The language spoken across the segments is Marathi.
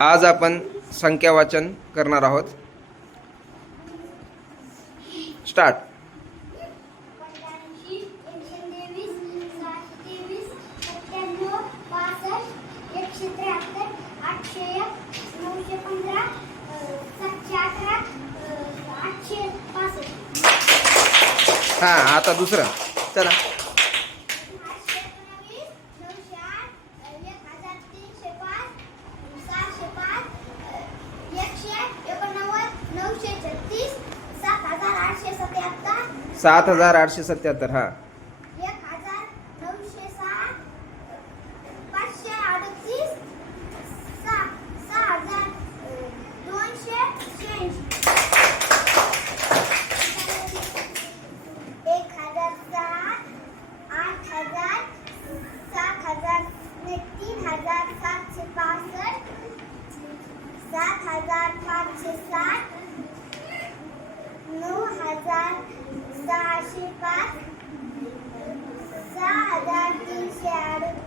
आज आपण संख्या वाचन करणार आहोत. स्टार्ट. हां आता दुसरं. चला. सात हजार आठशे सत्याहत्तर हां.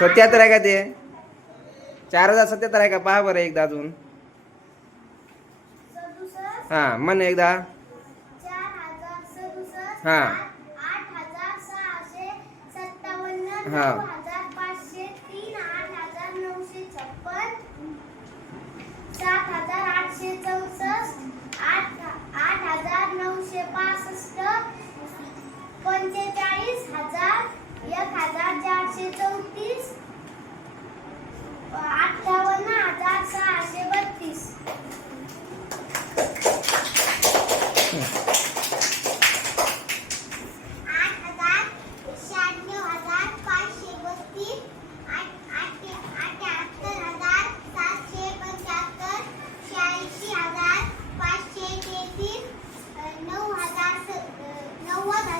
सत्याहत्तर आहे का ते? चार हजार सत्याहत्तर आहे का? पहा बरं एकदा अजून. हां म्हण एकदा. हां. हां. पंचेचाळीस हजार एक हजार चारशे चौसष्ट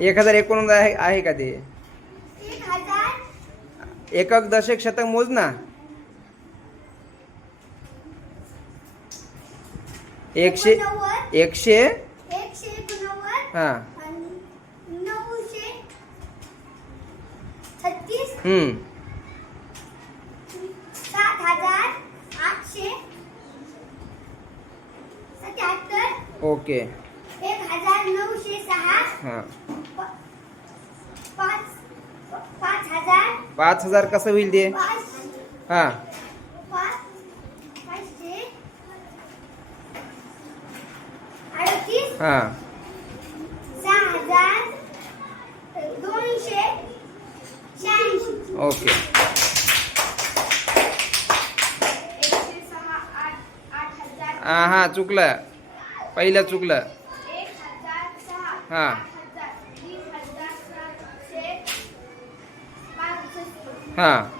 एक हजार एकोणीस आहे आहे का ते? एकक दशक शतक मोज ना एकशे एकशे हा. हम्म. ओके. एक हजार नऊशे सहा. हां. पाच हजार कसं होईल ते? हां. हां. ओके. हां हां चुकलं. पहिलं चुकलं. हां. हाँ।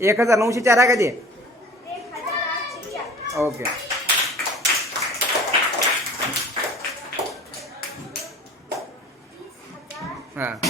एक हज़ार नौशे चार है का ओके। हाँ।